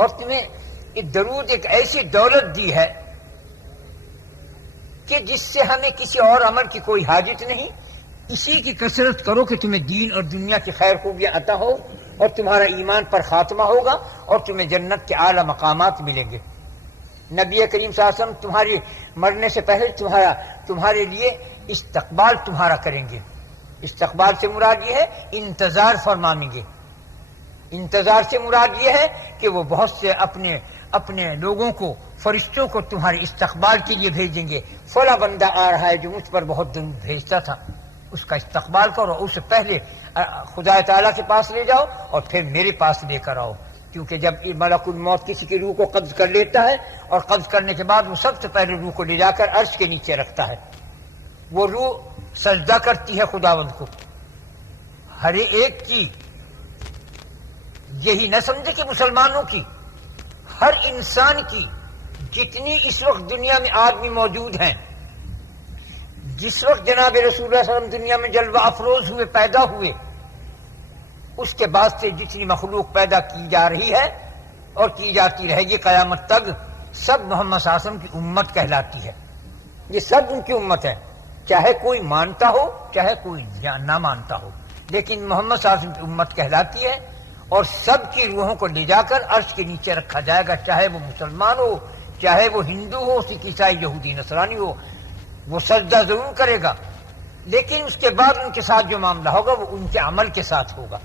اور تمہیں درود ایک ایسی دولت دی ہے کہ جس سے ہمیں کسی اور عمل کی کوئی حاجت نہیں. اسی کی کثرت کرو کہ تمہیں دین اور دنیا کی خیر خوبیاں عطا ہو اور تمہارا ایمان پر خاتمہ ہوگا اور تمہیں جنت کے اعلیٰ مقامات ملیں گے. نبی کریم صلی اللہ علیہ وسلم تمہاری مرنے سے پہلے تمہارے لیے استقبال تمہارا کریں گے. استقبال سے مراد یہ ہے انتظار فرمائیں گے. انتظار سے مراد یہ ہے کہ وہ بہت سے اپنے لوگوں کو، فرشتوں کو تمہارے استقبال کے لیے بھیجیں گے. فلاں بندہ آ رہا ہے جو مجھ پر بہت درود بھیجتا تھا، اس کا استقبال کرو. اس سے پہلے خدا تعالیٰ کے پاس لے جاؤ اور پھر میرے پاس لے کر آؤ. کیونکہ جب ملک الموت کسی کی روح کو قبض کر لیتا ہے اور قبض کرنے کے بعد وہ سب سے پہلے روح کو لے جا کر عرش کے نیچے رکھتا ہے. وہ روح سجدہ کرتی ہے خداوند کو. ہر ایک کی، یہی نہ سمجھے کہ مسلمانوں کی، ہر انسان کی، جتنی اس وقت دنیا میں آدمی موجود ہیں، جس وقت جناب رسول اللہ صلی اللہ علیہ وسلم دنیا میں جلوہ افروز ہوئے، پیدا ہوئے، اس کے بعد سے جتنی مخلوق پیدا کی جا رہی ہے اور کی جاتی رہے گی قیامت تک، سب محمد صلی اللہ علیہ وسلم کی امت کہلاتی ہے. یہ سب ان کی امت ہے، چاہے کوئی مانتا ہو چاہے کوئی نہ مانتا ہو، لیکن محمد صلی اللہ علیہ وسلم کی امت کہلاتی ہے. اور سب کی روحوں کو لے جا کر عرش کے نیچے رکھا جائے گا، چاہے وہ مسلمان ہو چاہے وہ ہندو ہو، سکھ عیسائی یہودی نصرانی ہو. وہ سجدہ ضرور کرے گا، لیکن اس کے بعد ان کے ساتھ جو معاملہ ہوگا وہ ان کے عمل کے ساتھ ہوگا.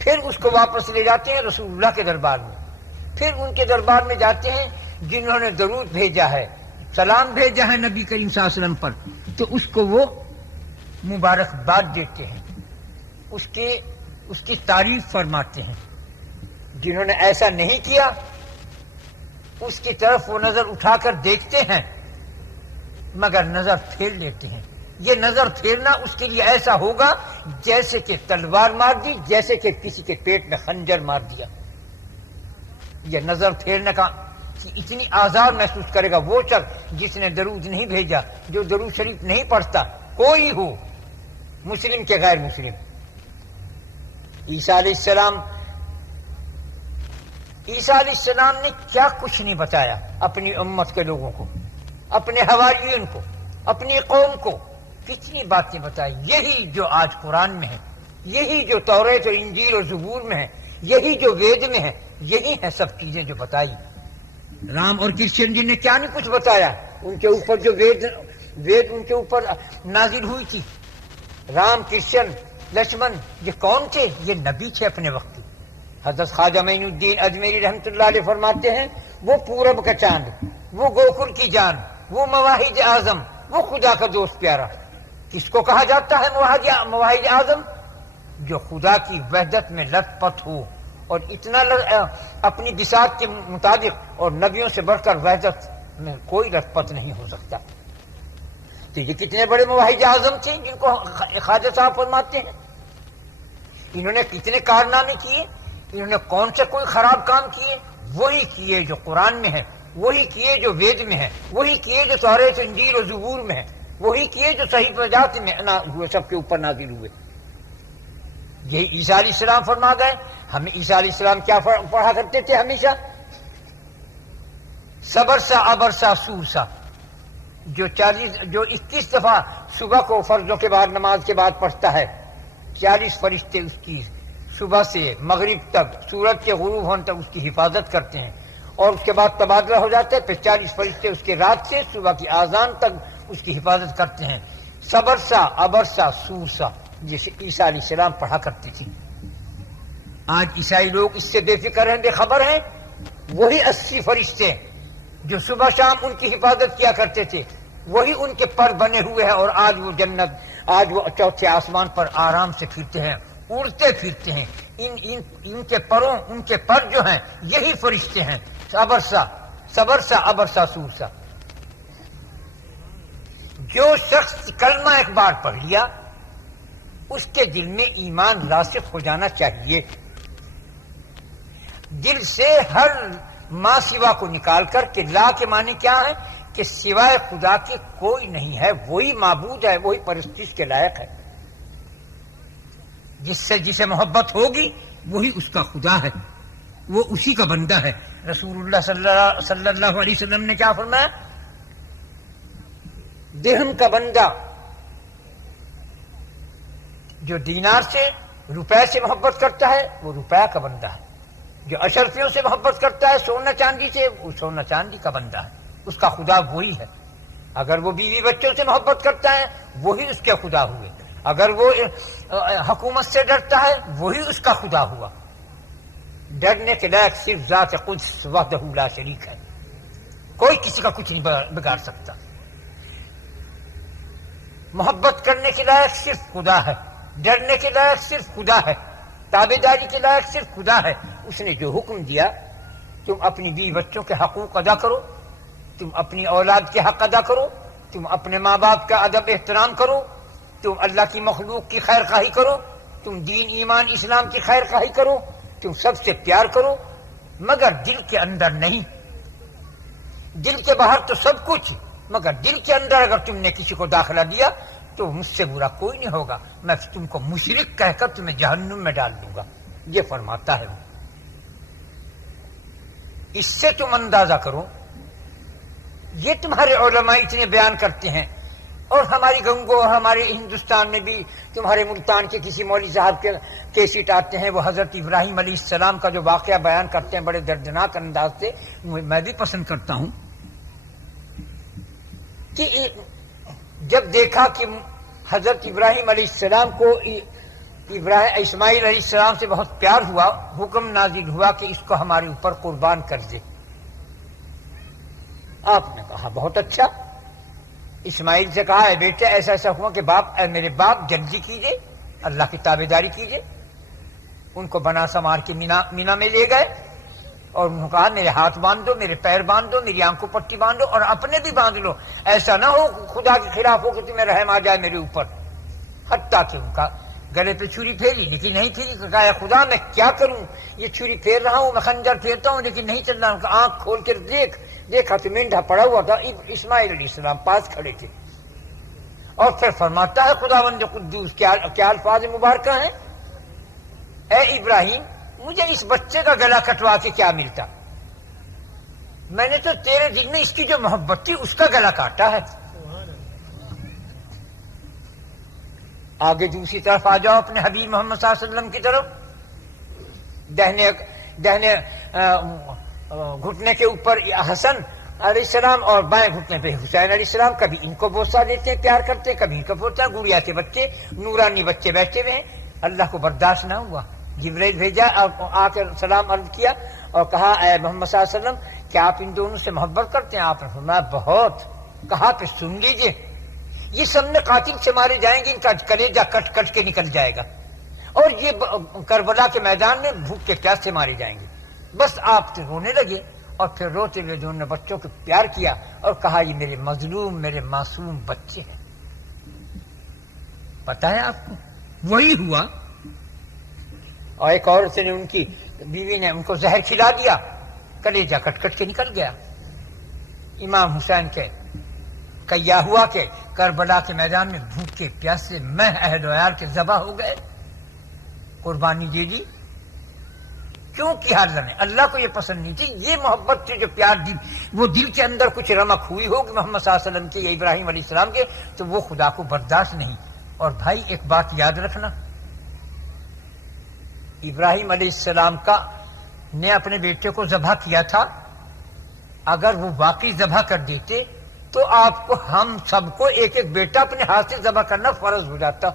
پھر اس کو واپس لے جاتے ہیں رسول اللہ کے دربار میں. پھر ان کے دربار میں جاتے ہیں جنہوں نے درود بھیجا ہے، سلام بھیجا ہے نبی کریم صلی اللہ علیہ وسلم پر، تو اس کو وہ مبارکباد دیتے ہیں، اس کی تعریف فرماتے ہیں. جنہوں نے ایسا نہیں کیا اس کی طرف وہ نظر اٹھا کر دیکھتے ہیں مگر نظر پھیر لیتے ہیں. یہ نظر پھیرنا اس کے لیے ایسا ہوگا جیسے کہ تلوار مار دی، جیسے کہ کسی کے پیٹ میں خنجر مار دیا. یہ نظر پھیرنے کا اتنی آزار محسوس کرے گا وہ شخص جس نے درود نہیں بھیجا، جو درود شریف نہیں پڑھتا، کوئی ہو، مسلم کے غیر مسلم. عیسیٰ علیہ السلام نے کیا کچھ نہیں بتایا اپنی امت کے لوگوں کو، اپنے حواریین کو، اپنی قوم کو. کتنی باتیں بتائی. یہی جو آج قرآن میں ہے، یہی جو توریت اور انجیل اور زبور میں ہے، یہی جو وید میں ہے، یہی ہیں سب چیزیں جو بتائی. رام اور کرشن جی نے کیا نہیں کچھ بتایا. ان کے اوپر جو وید ان کے اوپر نازل ہوئی تھی، رام، کرشن، لکشمن، یہ کون تھے؟ یہ نبی تھے اپنے وقت کے. حضرت خواجہ معین الدین اجمیری رحمۃ اللہ علیہ فرماتے ہیں وہ پورب کا چاند، وہ گوکل کی جان، وہ مواحد اعظم، وہ خدا کا دوست پیارا. کس کو کہا جاتا ہے مواحد اعظم؟ جو خدا کی وحدت میں لت پت ہو اور اتنا اپنی بساط کے مطابق، اور نبیوں سے بڑھ کر وحدت میں کوئی لت پت نہیں ہو سکتا. تو یہ کتنے بڑے مواحد اعظم تھے جن کو خواجہ صاحب فرماتے ہیں. انہوں نے کتنے کارنامے کیے، انہوں نے کون سے کوئی خراب کام کیے؟ وہی کیے جو قرآن میں ہے، وہی کیے جو وید میں ہے، وہی کیے جو توریت انجیل اور زبور میں ہے، وہی کیے جو صحیفۃ میں ہوئے، سب کے اوپر نازل ہوئے. یہی عیسیٰ علیہ السلام فرما گئے. ہمیں عیسیٰ علیہ السلام کیا پڑھا کرتے تھے ہمیشہ؟ صبر سا ابر سا سور سا. جو 21 دفعہ صبح کو فرضوں کے بعد، نماز کے بعد پڑھتا ہے، 40 فرشتے اس کی صبح سے مغرب تک، سورج کے غروب ہونے تک اس کی حفاظت کرتے ہیں. اور اس کے بعد تبادلہ ہو جاتا ہے، پھر 40 فرشتے اس کے رات سے صبح کی آذان تک اس کی حفاظت کرتے ہیں. صبر سا ابر سا سور سا، جسے عیسیٰ علیہ السلام پڑھا کرتے تھے. آج عیسائی لوگ اس سے بے فکر ہیں، بے خبر ہیں. وہی 80 فرشتے جو صبح شام ان کی حفاظت کیا کرتے تھے، وہی ان کے پر بنے ہوئے ہیں. اور آج وہ جنت، آج وہ چوتھے آسمان پر آرام سے پھرتے ہیں، اڑتے پھرتے ہیں. ان کے پروں، ان کے پر جو ہیں یہی فرشتے ہیں. صبر سا ابر سا سور سا. جو شخص کلمہ ایک بار پڑھ لیا اس کے دل میں ایمان راسخ ہو جانا چاہیے. دل سے ہر ما سوا کو نکال کر کہ لا کے معنی کیا ہے؟ کہ سوائے خدا کے کوئی نہیں ہے، وہی معبود ہے، وہی پرستش کے لائق ہے. جس سے جسے محبت ہوگی وہی اس کا خدا ہے، وہ اسی کا بندہ ہے. رسول اللہ صلی اللہ علیہ وسلم نے کیا فرمایا؟ درہم کا بندہ جو دینار سے روپے سے محبت کرتا ہے وہ روپے کا بندہ ہے. جو اشرفیوں سے محبت کرتا ہے سونا چاندی سے وہ سونا چاندی کا بندہ ہے. اس کا خدا وہی ہے. اگر وہ بیوی بچوں سے محبت کرتا ہے وہی اس کے خدا ہوئے. اگر وہ حکومت سے ڈرتا ہے وہی اس کا خدا ہوا. ڈرنے کے لائق صرف ذات قدس وحدہ لا شریک ہے. کوئی کسی کا کچھ نہیں بگاڑ سکتا. محبت کرنے کے لائق صرف خدا ہے. ڈرنے کے لائق صرف خدا ہے. تابعداری کے لائق صرف خدا ہے. اس نے جو حکم دیا تم اپنی بیوی بچوں کے حقوق ادا کرو, تم اپنی اولاد کے حق ادا کرو, تم اپنے ماں باپ کا ادب احترام کرو, تم اللہ کی مخلوق کی خیر خواہی کرو, تم دین ایمان اسلام کی خیر خواہی کرو, تم سب سے پیار کرو, مگر دل کے اندر نہیں. دل کے باہر تو سب کچھ, مگر دل کے اندر اگر تم نے کسی کو داخلہ دیا تو مجھ سے برا کوئی نہیں ہوگا. میں تم کو مشرک کہہ کر تمہیں جہنم میں ڈال دوں گا. یہ فرماتا ہے وہ. اس سے تم اندازہ کرو. یہ تمہارے علماء اتنے بیان کرتے ہیں, اور ہماری گنگو ہمارے ہندوستان میں بھی تمہارے ملتان کے کسی مولوی صاحب کے کیسٹ آتے ہیں, وہ حضرت ابراہیم علیہ السلام کا جو واقعہ بیان کرتے ہیں بڑے دردناک انداز سے. میں بھی پسند کرتا ہوں کہ جب دیکھا کہ حضرت ابراہیم علیہ السلام کو اسماعیل علیہ السلام سے بہت پیار ہوا, حکم نازل ہوا کہ اس کو ہمارے اوپر قربان کر دے. آپ نے کہا بہت اچھا. اسماعیل سے کہا, اے بیٹے ایسا ایسا ہوا کہ اے میرے باپ جلدی کیجئے, اللہ کی تابعداری کیجئے. ان کو بنا سمار کے مینا میں لے گئے اور انہوں نے کہا میرے ہاتھ باندھ دو, میرے پیر باندھ دو, میری آنکھوں پٹی باندھ دو, اور اپنے بھی باندھ لو. ایسا نہ ہو خدا کے خلاف ہو کہ تمہیں رحم آ جائے میرے اوپر. حتیٰ کہ ان کا گلے پہ چھری پھیری لیکن نہیں پھیری. کہا خدا میں کیا کروں, یہ چھری پھیر رہا ہوں, میں خنجر پھیرتا ہوں لیکن نہیں چل رہا. ان کا آنکھ کھول کر دیکھا تو مینڈھا پڑا ہوا تھا. اسماعیل علیہ السلام پاس کھڑے تھے. اور پھر فرماتا ہے خداوند قدوس, کیا الفاظ مبارکہ ہیں, اے ابراہیم مجھے اس بچے کا گلا کٹوا کے کیا ملتا, میں نے تو تیرے دل میں اس کی جو محبت تھی اس کا گلا کاٹا ہے. آگے دوسری طرف آ جاؤ اپنے حبیب محمد صلی اللہ علیہ وسلم کی طرف. دہنے گھٹنے کے اوپر حسن علیہ السلام اور بائیں گھٹنے پہ حسین علیہ السلام. کبھی ان کو بوسہ دیتے ہیں, پیار کرتے ہیں, کبھی ان کو بوسہ. گڑیا کے بچے, نورانی بچے بیٹھے ہوئے ہیں. اللہ کو برداشت نہ ہوا, جبرائیل بھیجا, آ کر سلام عرض کیا اور کہا اے محمد صلی اللہ علیہ وسلم کیا آپ ان دونوں سے محبت کرتے ہیں؟ آپ نے فرمایا بہت. کہا پھر سن لیجئے, یہ سب نے قاتل سے مارے جائیں گے, ان کا کلیجہ کٹ کٹ کے نکل جائے گا, اور یہ کربلا کے میدان میں بھوک کے پیاس سے مارے جائیں گے. بس آپ تو رونے لگے, اور پھر روتے ہوئے دونوں نے بچوں کو پیار کیا اور کہا یہ میرے مظلوم, میرے معصوم بچے ہیں. پتہ ہے آپ کو وہی ہوا. اور ایک عورت نے, ان کی بیوی نے ان کو زہر کھلا دیا, کلیجہ کٹ کٹ کے نکل گیا. امام حسین کے کیا ہوا کہ کربلا کے میدان میں بھوک کے پیاس سے میں اہل و عیال کے ذبح ہو گئے, قربانی دے دی. کیوں کیا اللہ نے؟ اللہ کو یہ پسند نہیں تھی. یہ محبت سے جو پیار دی وہ دل کے اندر کچھ رمق ہوئی ہوگی محمد صلی اللہ علیہ وسلم کے یا ابراہیم علیہ السلام کے, تو وہ خدا کو برداشت نہیں. اور بھائی ایک بات یاد رکھنا, ابراہیم علیہ السلام نے اپنے بیٹے کو ذبح کیا تھا. اگر وہ واقعی ذبح کر دیتے تو آپ کو, ہم سب کو ایک ایک بیٹا اپنے ہاتھ سے ذبح کرنا فرض ہو جاتا.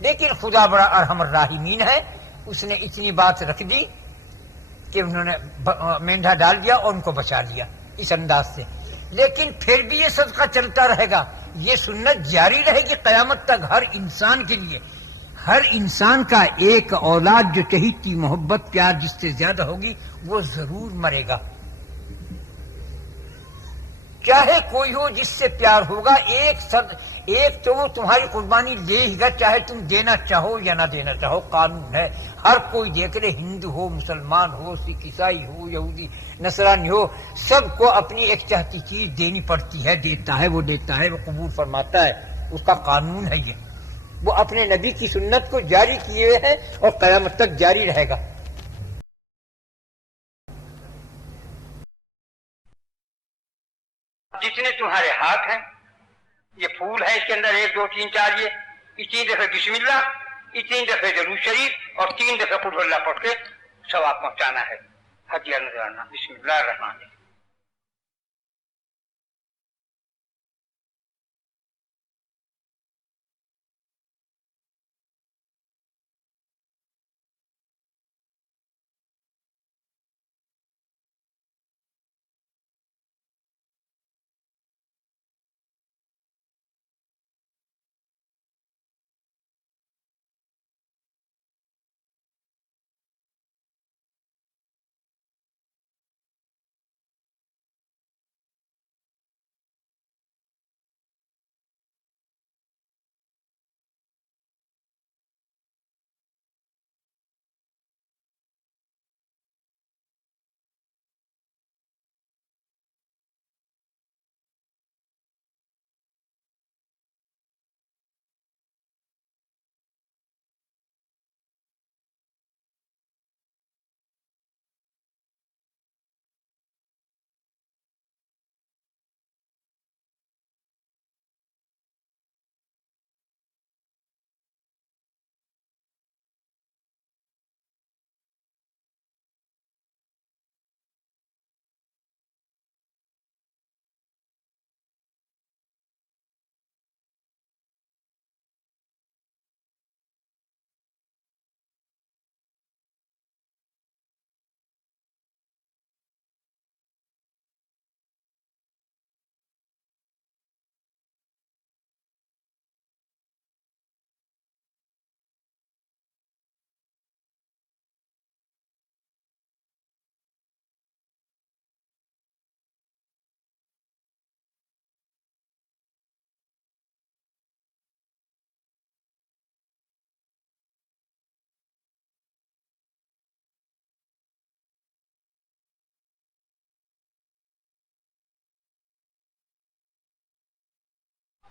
لیکن خدا بڑا ارحم الراحمین ہے, اس نے اتنی بات رکھ دی کہ انہوں نے مینڈھا ڈال دیا اور ان کو بچا لیا اس انداز سے. لیکن پھر بھی یہ صدقہ چلتا رہے گا, یہ سنت جاری رہے گی قیامت تک ہر انسان کے لیے. ہر انسان کا ایک اولاد جو شہید کی محبت پیار جس سے زیادہ ہوگی وہ ضرور مرے گا, چاہے کوئی ہو جس سے پیار ہوگا. ایک تو وہ تمہاری قربانی لے گا, چاہے تم دینا چاہو یا نہ دینا چاہو. قانون ہے, ہر کوئی دیکھ لے, ہندو ہو, مسلمان ہو, سکھ عیسائی ہو, یہودی نصرانی ہو, سب کو اپنی ایک چاہتی چیز دینی پڑتی ہے. دیتا ہے, وہ دیتا ہے, وہ قبول فرماتا ہے. اس کا قانون ہے یہ. وہ اپنے نبی کی سنت کو جاری کیے ہوئے ہے اور قیامت تک جاری رہے گا. جتنے تمہارے ہاتھ ہیں یہ پھول ہے، اس کے اندر 1 2 3 4 یہ اتنی دفعہ بسم اللہ، اتنی دفعہ درود شریف اور 3 دفعہ قل ہو اللہ پڑھ کے ثواب پہنچانا ہے، ہدیہ نذرانہ۔ بسم اللہ الرحمن الرحیم۔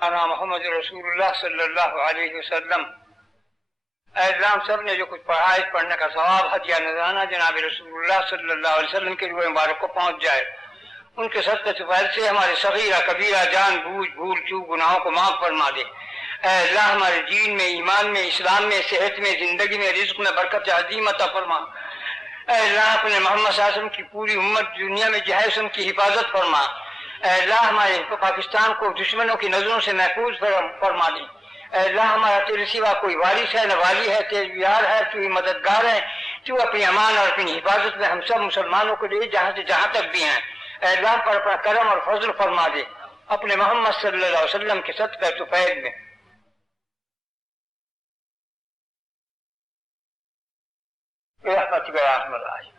انا محمد رسول اللہ صلی اللہ علیہ وسلم۔ اے اللہ، ہم سب نے جو کچھ پڑھا ہے پڑھنے کا ثواب ہدیہ نذرانہ جناب رسول اللہ صلی اللہ علیہ وسلم کے روح مبارک کو پہنچ جائے۔ ان کے صدقے سے فیض سے ہمارے صغیرہ کبیرہ جان بوجھ بھول چوک گناہوں کو معاف فرما دے۔ اے اللہ، ہمارے دین میں، ایمان میں، اسلام میں، صحت میں، زندگی میں، رزق میں برکت عظیم عطا فرما۔ اے اللہ، اپنے محمد صلی اللہ علیہ وسلم کی پوری امت دنیا میں جو ہے ان کی حفاظت فرما۔ اے اللہ، ہمارے پاکستان کو دشمنوں کی نظروں سے محفوظ فرما دے۔ اے اللہ، ہمارا تیرے سوا کوئی وارث ہے نہ والی ہے، تیرے یار ہے، تو ہی مددگار ہے۔ تو اپنی امان اور اپنی حفاظت میں ہم سب مسلمانوں کو دے جہاں سے جہاں تک بھی ہیں۔ اے اللہ، پر اپنا کرم اور فضل فرما دے اپنے محمد صلی اللہ علیہ وسلم کے صدقہ طفیل میں۔ برحمتک یا ارحم الراحمین۔